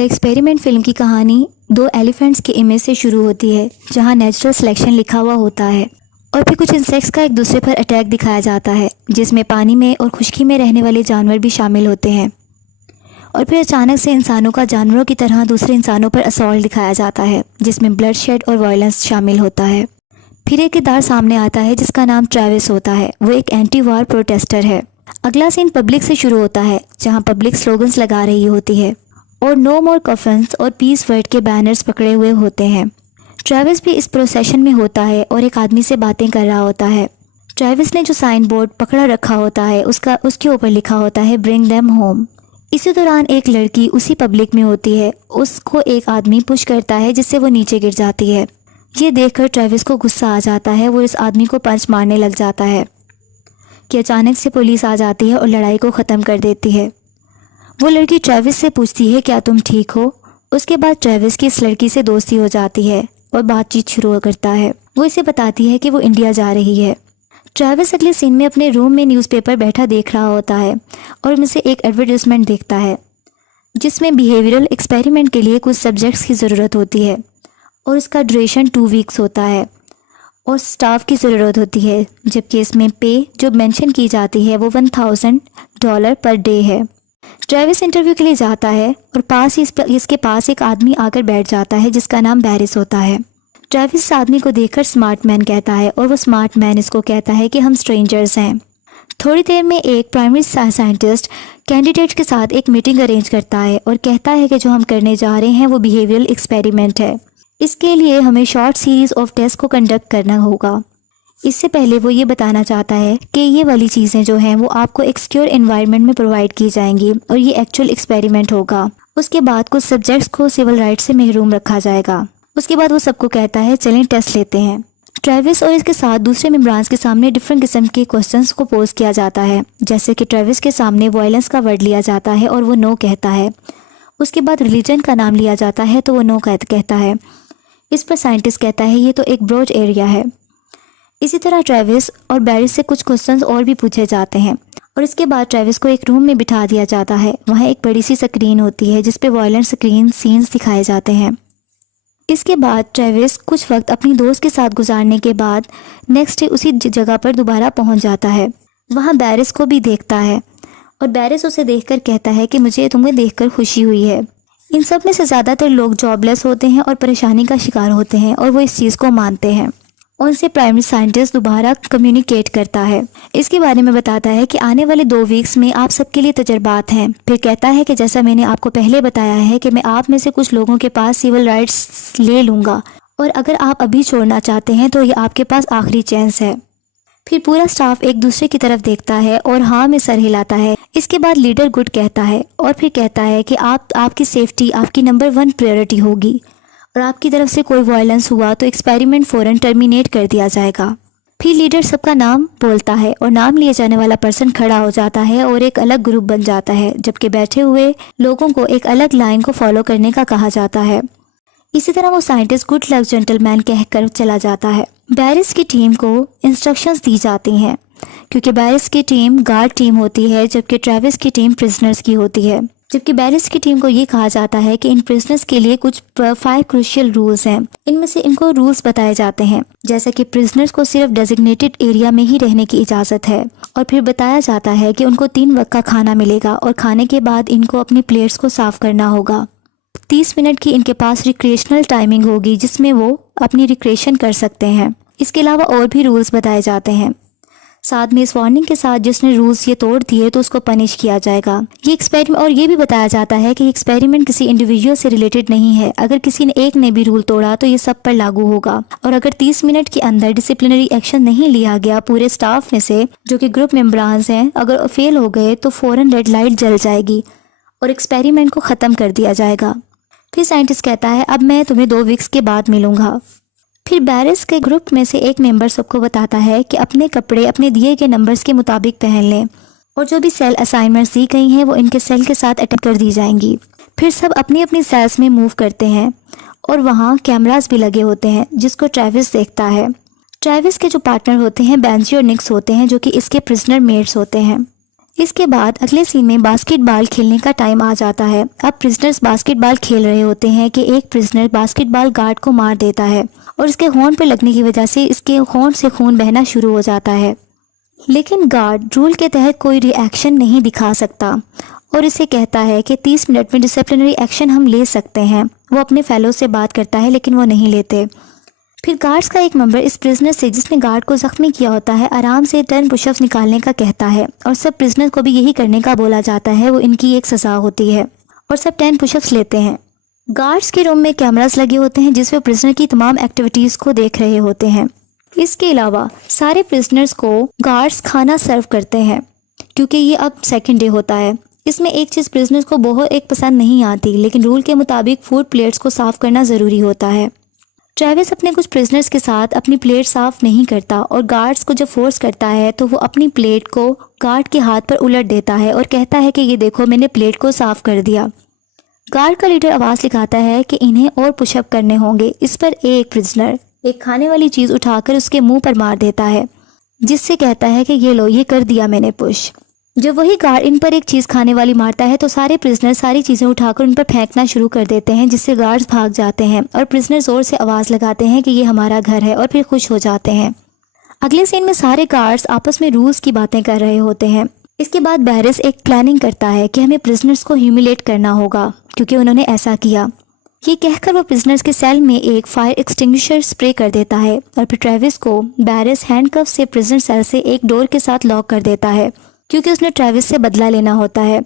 The experiment film की कहानी दो एलिफेंट्स के इमेज से शुरू होती है, जहां नेचुरल सिलेक्शन लिखा हुआ होता है और फिर कुछ इंसेक्ट्स का एक दूसरे पर अटैक दिखाया जाता है, जिसमें पानी में और खुश्की में रहने वाले जानवर भी शामिल होते हैं। और फिर अचानक से इंसानों का जानवरों की तरह दूसरे इंसानों पर असॉल्ट दिखाया जाता है, जिसमें ब्लड शेड और वायलेंस शामिल होता है। फिर एक किरदार सामने आता है जिसका नाम ट्रेविस होता है। वो एक एंटी वार प्रोटेस्टर है। अगला सीन पब्लिक से शुरू होता है, जहां पब्लिक स्लोगन्स लगा रही होती है और नो मोर कफन्स और पीस वर्ड के बैनर्स पकड़े हुए होते हैं। ट्रेविस भी इस प्रोसेशन में होता है और एक आदमी से बातें कर रहा होता है। ट्रेविस ने जो साइन बोर्ड पकड़ा रखा होता है उसके ऊपर लिखा होता है ब्रिंग देम होम। इसी दौरान एक लड़की उसी पब्लिक में होती है। उसको एक आदमी पुश करता है जिससे वो नीचे गिर जाती है। ये देखकर ट्रेविस को गुस्सा आ जाता है। वो इस आदमी को पंच मारने लग जाता है कि अचानक से पुलिस आ जाती है और लड़ाई को ख़त्म कर देती है। वो लड़की ट्रेविस से पूछती है क्या तुम ठीक हो। उसके बाद ट्रेविस की इस लड़की से दोस्ती हो जाती है और बातचीत शुरू करता है। वो इसे बताती है कि वो इंडिया जा रही है। ट्रेविस अगले सीन में अपने रूम में न्यूज़पेपर बैठा देख रहा होता है और उनमें से एक एडवर्टाइजमेंट देखता है जिसमें बिहेवियरल एक्सपेरिमेंट के लिए कुछ सब्जेक्ट्स की ज़रूरत होती है और इसका ड्यूरेशन 2 वीक्स होता है और स्टाफ की ज़रूरत होती है, जबकि इसमें पे जो मेंशन की जाती है वो $1000 पर डे है। ट्रेविस इंटरव्यू के लिए जाता है और पास ही इसके पास एक आदमी आकर बैठ जाता है जिसका नाम बैरिस होता है। ट्रेविस इस आदमी को देखकर स्मार्ट मैन कहता है और वो स्मार्ट मैन इसको कहता है कि हम स्ट्रेंजर्स हैं। थोड़ी देर में एक प्राइमरी साइंटिस्ट कैंडिडेट के साथ एक मीटिंग अरेंज करता है और कहता है कि जो हम करने जा रहे हैं वो बिहेवियरल एक्सपेरिमेंट है। इसके लिए हमें शॉर्ट सीरीज़ ऑफ टेस्ट को कंडक्ट करना होगा। इससे पहले वो ये बताना चाहता है कि ये वाली चीज़ें जो हैं वो आपको एक सिक्योर एनवायरनमेंट में प्रोवाइड की जाएंगी और ये एक्चुअल एक्सपेरिमेंट होगा। उसके बाद कुछ सब्जेक्ट्स को सिविल राइट्स से महरूम रखा जाएगा। उसके बाद वो सबको कहता है चलें टेस्ट लेते हैं। ट्रेविस और इसके साथ दूसरे मेंबर्स के सामने डिफरेंट किस्म के क्वेश्चंस को पोज किया जाता है, जैसे कि ट्रेविस के सामने वायलेंस का वर्ड लिया जाता है और वो नो कहता है। उसके बाद रिलीजन का नाम लिया जाता है तो वो नो कहता है। इस पर साइंटिस्ट कहता है ये तो एक ब्रॉड एरिया है। इसी तरह ट्रेविस और बैरिस से कुछ क्वेश्चंस और भी पूछे जाते हैं और इसके बाद ट्रेविस को एक रूम में बिठा दिया जाता है। वहाँ एक बड़ी सी स्क्रीन होती है जिस पे वायलेंट स्क्रीन सीन्स दिखाए जाते हैं। इसके बाद ट्रेविस कुछ वक्त अपनी दोस्त के साथ गुजारने के बाद नेक्स्ट डे उसी जगह पर दोबारा पहुँच जाता है। वहाँ बैरिस को भी देखता है और बैरिस उसे देखकर कहता है कि मुझे तुम्हें देखकर खुशी हुई है। इन सब में से ज़्यादातर लोग जॉबलेस होते हैं और परेशानी का शिकार होते हैं और वो इस चीज़ को मानते हैं। उनसे प्राइमरी साइंटिस्ट दोबारा कम्युनिकेट करता है। इसके बारे में बताता है कि आने वाले 2 वीक्स में आप सबके लिए तजर्बात हैं। फिर कहता है कि जैसा मैंने आपको पहले बताया है कि मैं आप में से कुछ लोगों के पास सिविल राइट्स ले लूँगा और अगर आप अभी छोड़ना चाहते हैं तो ये आपके पास आखिरी चांस है। फिर पूरा स्टाफ एक दूसरे की तरफ देखता है और हाँ में सर हिलाता है। इसके बाद लीडर गुड कहता है और फिर कहता है कि आपकी सेफ्टी आपकी नंबर 1 प्रायोरिटी होगी और आपकी तरफ से कोई वायलेंस हुआ तो एक्सपेरिमेंट फ़ौरन टर्मिनेट कर दिया जाएगा। फिर लीडर सबका नाम बोलता है और नाम लिए जाने वाला पर्सन खड़ा हो जाता है और एक अलग ग्रुप बन जाता है, जबकि बैठे हुए लोगों को एक अलग लाइन को फॉलो करने का कहा जाता है। इसी तरह वो साइंटिस्ट गुड लक जेंटलमैन कहकर चला जाता है। बैरिस की टीम को इंस्ट्रक्शंस दी जाती हैं क्योंकि बैरिस की टीम गार्ड टीम होती है जबकि ट्रेविस की टीम प्रिजनर्स की होती है। जबकि बैरिस की टीम को ये कहा जाता है कि इन प्रिजनर्स के लिए कुछ 5 क्रूशियल रूल्स हैं। इनमें से इनको रूल्स बताए जाते हैं, जैसा कि प्रिजनर्स को सिर्फ डेजिग्नेटेड एरिया में ही रहने की इजाज़त है और फिर बताया जाता है कि उनको 3 वक्त का खाना मिलेगा और खाने के बाद इनको अपनी प्लेट्स को साफ करना होगा। 30 मिनट की इनके पास रिक्रिएशनल टाइमिंग होगी जिसमें वो अपनी रिक्रिएशन कर सकते हैं। इसके अलावा और भी रूल्स बताए जाते हैं। साथ में इस वार्निंग के साथ जिसने रूल्स ये तोड़ दिए तो उसको पनिश किया जाएगा। ये एक्सपेरिमेंट और ये भी बताया जाता है कि एक्सपेरिमेंट किसी इंडिविजुअल से रिलेटेड नहीं है। अगर किसी ने एक ने भी रूल तोड़ा तो ये सब पर लागू होगा और अगर 30 मिनट के अंदर डिसिप्लिनरी एक्शन नहीं लिया गया पूरे स्टाफ में से जो कि ग्रुप मेंबर्स हैं, अगर फेल हो गए तो फ़ौरन रेड लाइट जल जाएगी और एक्सपेरिमेंट को ख़त्म कर दिया जाएगा। फिर साइंटिस्ट कहता है अब मैं तुम्हें 2 वीक्स के बाद मिलूंगा। फिर बैरिस के ग्रुप में से एक मेंबर सबको बताता है कि अपने कपड़े अपने दिए गए नंबर्स के मुताबिक पहन लें और जो भी सेल असाइनमेंट्स दी गई हैं वो इनके सेल के साथ अटैच कर दी जाएंगी। फिर सब अपनी अपनी सेल्स में मूव करते हैं और वहाँ कैमरास भी लगे होते हैं जिसको ट्रेविस देखता है। ट्रेविस के जो पार्टनर होते हैं बेंजी और निक्स होते हैं जो कि इसके प्रिजनर मेट्स होते हैं। इसके बाद अगले सीन में बास्केटबॉल खेलने का टाइम आ जाता है। अब प्रिजनर्स बास्केटबॉल खेल रहे होते हैं कि एक प्रिजनर बास्केटबॉल गार्ड को मार देता है और इसके होंठ पर लगने की वजह से इसके होंठ से खून बहना शुरू हो जाता है। लेकिन गार्ड रूल के तहत कोई रिएक्शन नहीं दिखा सकता और इसे कहता है कि 30 मिनट में डिसिप्लिनरी एक्शन हम ले सकते हैं। वो अपने फेलो से बात करता है लेकिन वो नहीं लेते। फिर गार्ड्स का एक मेंबर इस प्रिजनर से जिसने गार्ड को जख्मी किया होता है आराम से 10 पुशअप्स निकालने का कहता है और सब प्रिजनर को भी यही करने का बोला जाता है। वो इनकी एक सज़ा होती है और सब 10 पुशअप्स लेते हैं। गार्ड्स के रूम में कैमरास लगे होते हैं जिसमें प्रिजनर की तमाम एक्टिविटीज़ को देख रहे होते हैं। इसके अलावा सारे प्रिजनर्स को गार्ड्स खाना सर्व करते हैं क्योंकि ये अब सेकेंड डे होता है। इसमें एक चीज़ प्रिजनर्स को बहुत एक पसंद नहीं आती, लेकिन रूल के मुताबिक फूड प्लेट्स को साफ़ करना ज़रूरी होता है। ट्रेविस अपने कुछ प्रिजनर्स के साथ अपनी प्लेट साफ़ नहीं करता और गार्ड्स को जब फोर्स करता है तो वो अपनी प्लेट को गार्ड के हाथ पर उलट देता है और कहता है कि ये देखो मैंने प्लेट को साफ़ कर दिया। गार्ड का लीडर आवाज़ लिखाता है कि इन्हें और पुशअप करने होंगे। इस पर एक प्रिजनर एक खाने वाली चीज़ उठाकर उसके मुंह पर मार देता है जिससे कहता है कि ये लो, ये कर दिया मैंने पुश। जब वही गार्ड इन पर एक चीज़ खाने वाली मारता है तो सारे प्रिजनर सारी चीज़ें उठाकर उन पर फेंकना शुरू कर देते हैं जिससे गार्ड्स भाग जाते हैं और प्रिजनर ज़ोर से आवाज़ लगाते हैं कि ये हमारा घर है और फिर खुश हो जाते हैं। अगले सीन में सारे गार्ड्स आपस में रूल्स की बातें कर रहे होते हैं। इसके बाद बैरिस एक प्लानिंग करता है कि हमें प्रिजनर्स को ह्यूमिलेट करना होगा क्योंकि उन्होंने ऐसा किया। ये कहकर वो प्रिजनर्स के सेल में एक फायर एक्सटिंग्विशर स्प्रे कर देता है और फिर ट्रेविस को बैरिस हैंडकफ से प्रिजनर सेल से एक डोर के साथ लॉक कर देता है क्योंकि उसने ट्रेविस से बदला लेना होता है।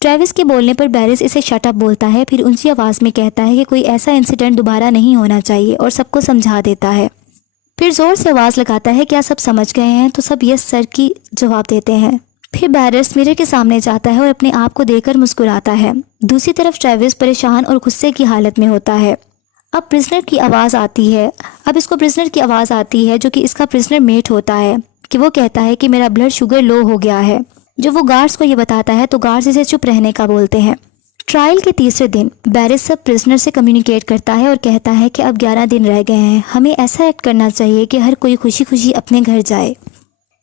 ट्रेविस के बोलने पर बैरिस इसे शट अप बोलता है, फिर ऊंची आवाज़ में कहता है कि कोई ऐसा इंसिडेंट दोबारा नहीं होना चाहिए और सबको समझा देता है। फिर ज़ोर से आवाज़ लगाता है क्या सब समझ गए हैं? तो सब यस सर की जवाब देते हैं। फिर बैरिस मिरर के सामने जाता है और अपने आप को देखकर मुस्कुराता है। दूसरी तरफ ट्रेविस परेशान और गुस्से की हालत में होता है। अब प्रिजनर की आवाज़ आती है। अब इसको प्रिजनर की आवाज़ आती है जो कि इसका प्रिजनर मेट होता है कि वो कहता है कि मेरा ब्लड शुगर लो हो गया है। जब वो गार्ड्स को ये बताता है तो गार्ड्स इसे चुप रहने का बोलते हैं। ट्रायल के तीसरे दिन बैरिस सब प्रिजनर से कम्युनिकेट करता है और कहता है कि अब 11 दिन रह गए हैं, हमें ऐसा एक्ट करना चाहिए कि हर कोई खुशी खुशी अपने घर जाए।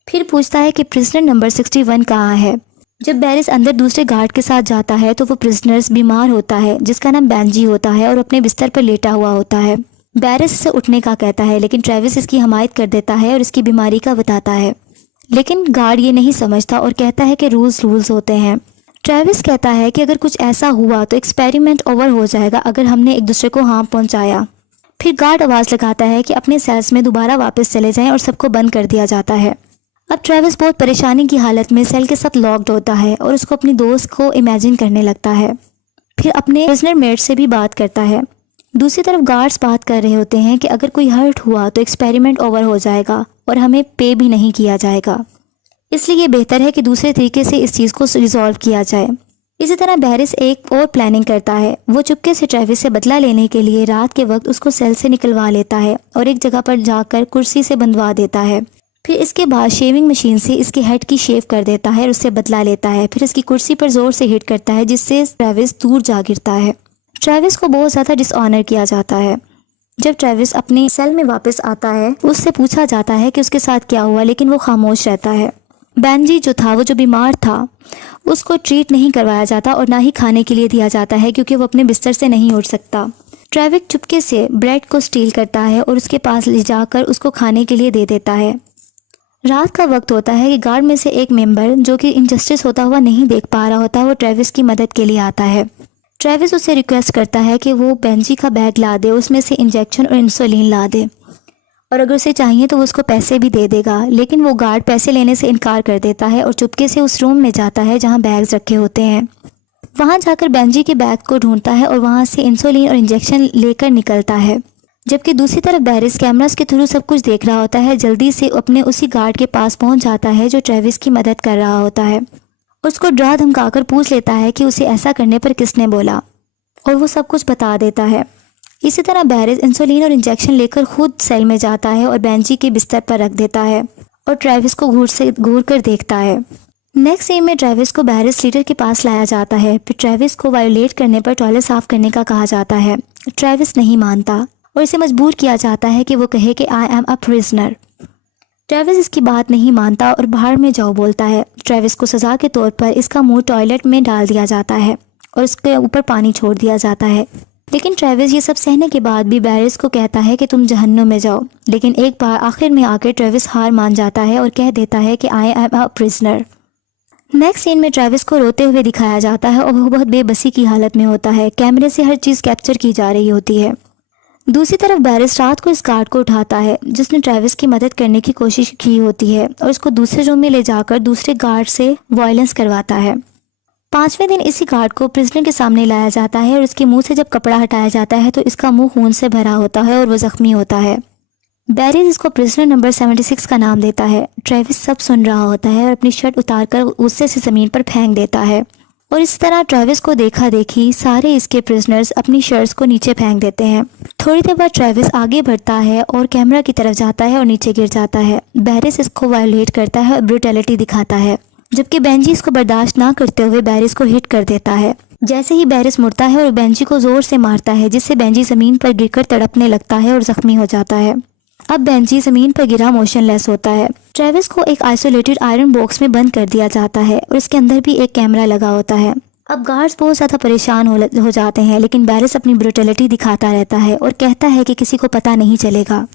फिर पूछता है कि प्रिजनर नंबर 61 कहाँ है। जब बैरिस अंदर दूसरे गार्ड के साथ जाता है तो वो प्रिजनर्स बीमार होता है जिसका नाम बेंजी होता है और अपने बिस्तर पर लेटा हुआ होता है। बैरिस इसे उठने का कहता है लेकिन ट्रेविस इसकी हमायत कर देता है और इसकी बीमारी का बताता है, लेकिन गार्ड ये नहीं समझता और कहता है कि रूल्स होते हैं। ट्रेविस कहता है कि अगर कुछ ऐसा हुआ तो एक्सपेरिमेंट ओवर हो जाएगा अगर हमने एक दूसरे को हार्म पहुंचाया। फिर गार्ड आवाज़ लगाता है कि अपने सेल्स में दोबारा वापस चले जाएं और सबको बंद कर दिया जाता है। अब ट्रेविस बहुत परेशानी की हालत में सेल के साथ लॉक्ड होता है और उसको अपनी दोस्त को इमेजिन करने लगता है। फिर अपने प्रिजनर मेट से भी बात करता है। दूसरी तरफ गार्ड्स बात कर रहे होते हैं कि अगर कोई हर्ट हुआ तो एक्सपेरिमेंट ओवर हो जाएगा और हमें पे भी नहीं किया जाएगा, इसलिए ये बेहतर है कि दूसरे तरीके से इस चीज़ को रिजॉल्व किया जाए। इसी तरह बैरिस एक और प्लानिंग करता है। वो चुपके से ट्रेविस से बदला लेने के लिए रात के वक्त उसको सेल से निकलवा लेता है और एक जगह पर जाकर कुर्सी से बंधवा देता है। फिर इसके बाद शेविंग मशीन से इसके हेड की शेव कर देता है और उससे बदला लेता है। फिर इसकी कुर्सी पर जोर से हिट करता है जिससे ट्रेविस दूर जा गिरता है। ट्रेविस को बहुत ज़्यादा डिसऑनर किया जाता है। जब ट्रेविस अपने सेल में वापस आता है उससे पूछा जाता है कि उसके साथ क्या हुआ, लेकिन वो खामोश रहता है। बेंजी जो था, वो जो बीमार था, उसको ट्रीट नहीं करवाया जाता और ना ही खाने के लिए दिया जाता है क्योंकि वो अपने बिस्तर से नहीं उठ सकता। ट्रेविस चुपके से ब्रेड को स्टील करता है और उसके पास ले जाकर उसको खाने के लिए दे देता है। रात का वक्त होता है कि गार्ड में से एक मेंबर जो कि इनजस्टिस होता हुआ नहीं देख पा रहा होता, वो ट्रेविस की मदद के लिए आता है। ट्रेविस उससे रिक्वेस्ट करता है कि वो बेंजी का बैग ला दे, उसमें से इंजेक्शन और इंसुलिन ला दे और अगर उसे चाहिए तो वो उसको पैसे भी दे देगा। लेकिन वो गार्ड पैसे लेने से इनकार कर देता है और चुपके से उस रूम में जाता है जहाँ बैग्स रखे होते हैं। वहाँ जाकर बेंजी के बैग को ढूंढता है और वहाँ से इंसुलिन और इंजेक्शन लेकर निकलता है। जबकि दूसरी तरफ बैरिस कैमरास के थ्रू सब कुछ देख रहा होता है। जल्दी से अपने उसी गार्ड के पास पहुँच जाता है जो ट्रेविस की मदद कर रहा होता है। उसको डरा धमकाकर पूछ लेता है कि उसे ऐसा करने पर किसने बोला और वो सब कुछ बता देता है। इसी तरह बैरिस इंसुलिन और इंजेक्शन लेकर खुद सेल में जाता है और बेंजी के बिस्तर पर रख देता है और ट्रेविस को घूर कर देखता है। नेक्स्ट सीन में ट्रेविस को बैरिस लीडर के पास लाया जाता है। फिर ट्रेविस को वायोलेट करने पर टॉयलेट साफ करने का कहा जाता है। ट्रेविस नहीं मानता और इसे मजबूर किया जाता है कि वो कहे कि I am a prisoner. Travis इसकी बात नहीं मानता और बाहर में जाओ बोलता है। ट्रेविस को सजा के तौर पर इसका मुंह टॉयलेट में डाल दिया जाता है और उसके ऊपर पानी छोड़ दिया जाता है। लेकिन ट्रेविस ये सब सहने के बाद भी बैरिस को कहता है कि तुम जहन्नुम में जाओ। लेकिन एक बार आखिर में आकर ट्रेविस हार मान जाता है और कह देता है कि I am a prisoner. Next scene में ट्रेविस को रोते हुए दिखाया जाता है और वो बहुत बेबसी की हालत में होता है। कैमरे से हर चीज़ कैप्चर की जा रही होती है। दूसरी तरफ बैरिस रात को इस गार्ड को उठाता है जिसने ट्रेविस की मदद करने की कोशिश की होती है और उसको दूसरे रूम में ले जाकर दूसरे गार्ड से वायलेंस करवाता है। 5वें दिन इसी गार्ड को प्रिजनर के सामने लाया जाता है और उसके मुंह से जब कपड़ा हटाया जाता है तो इसका मुंह खून से भरा होता है और वो जख्मी होता है। बैरिस इसको प्रिजनर नंबर 76 का नाम देता है। ट्रेविस सब सुन रहा होता है और अपनी शर्ट उतारकर गुस्से से ज़मीन पर फेंक देता है और इस तरह ट्रेविस को देखा देखी सारे इसके प्रिजनर्स अपनी शर्ट्स को नीचे फेंक देते हैं। थोड़ी देर बाद ट्रेविस आगे बढ़ता है और कैमरा की तरफ जाता है और नीचे गिर जाता है। बैरिस इसको वायलेट करता है और ब्रूटैलिटी दिखाता है, जबकि बेंजी इसको बर्दाश्त ना करते हुए बैरिस को हिट कर देता है। जैसे ही बैरिस मुड़ता है और बेंजी को जोर से मारता है जिससे बेंजी ज़मीन पर गिरकर तड़पने लगता है और ज़ख्मी हो जाता है। अब बेंजी ज़मीन पर गिरा मोशनलेस होता है। ट्रेविस को एक आइसोलेटेड आयरन बॉक्स में बंद कर दिया जाता है और इसके अंदर भी एक कैमरा लगा होता है। अब गार्ड्स बहुत ज़्यादा परेशान हो जाते हैं, लेकिन बैरिस अपनी ब्रूटैलिटी दिखाता रहता है और कहता है कि किसी को पता नहीं चलेगा।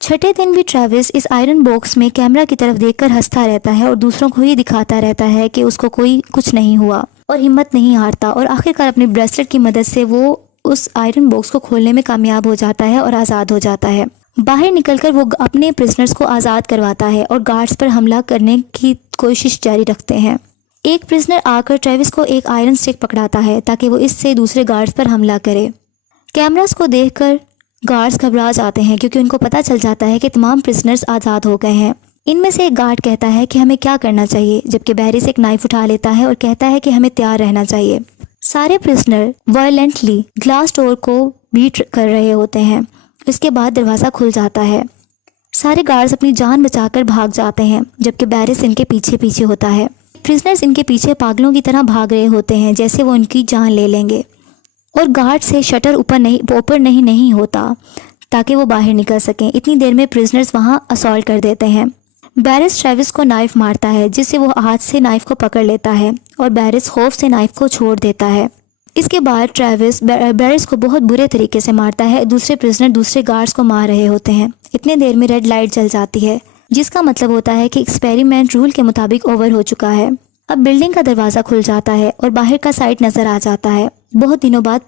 छठे दिन भी ट्रेविस इस आयरन बॉक्स में कैमरा की तरफ देखकर हंसता रहता है और दूसरों को ही दिखाता रहता है कि उसको कोई कुछ नहीं हुआ और हिम्मत नहीं हारता और आखिरकार अपनी ब्रेसलेट की मदद से वो उस आयरन बॉक्स को खोलने में कामयाब हो जाता है और आज़ाद हो जाता है। बाहर निकलकर वो अपने प्रिजनर्स को आज़ाद करवाता है और गार्ड्स पर हमला करने की कोशिश जारी रखते हैं। एक प्रिजनर आकर ट्रेविस को एक आयरन स्टिक पकड़ाता है ताकि वो इससे दूसरे गार्ड्स पर हमला करे। कैमरास को देखकर गार्ड्स घबरा जाते हैं क्योंकि उनको पता चल जाता है कि तमाम प्रिजनर्स आज़ाद हो गए हैं। इनमें से एक गार्ड कहता है कि हमें क्या करना चाहिए, जबकि बैरिस एक नाइफ उठा लेता है और कहता है कि हमें तैयार रहना चाहिए। सारे प्रिजनर वायलेंटली ग्लास डोर को बीट कर रहे होते हैं। इसके बाद दरवाज़ा खुल जाता है। सारे गार्ड्स अपनी जान बचाकर भाग जाते हैं, जबकि बैरिस इनके पीछे पीछे होता है। प्रिजनर्स इनके पीछे पागलों की तरह भाग रहे होते हैं जैसे वो उनकी जान ले लेंगे और गार्ड से शटर ऊपर नहीं होता ताकि वो बाहर निकल सकें। इतनी देर में प्रिजनर्स वहाँ असॉल्ट कर देते हैं। बैरिस ट्रेविस को नाइफ मारता है जिससे वो हाथ से नाइफ को पकड़ लेता है और बैरिस खौफ से नाइफ को छोड़ देता है। इसके बाद ट्रेविस बैरिस को बहुत बुरे तरीके से मारता है। दूसरे प्रिजनर दूसरे गार्ड्स को मार रहे होते हैं। इतने देर में रेड लाइट जल जाती है जिसका मतलब होता है कि एक्सपेरिमेंट रूल के मुताबिक ओवर हो चुका है। अब बिल्डिंग का दरवाज़ा खुल जाता है और बाहर का साइड नज़र आ जाता है। बहुत दिनों बाद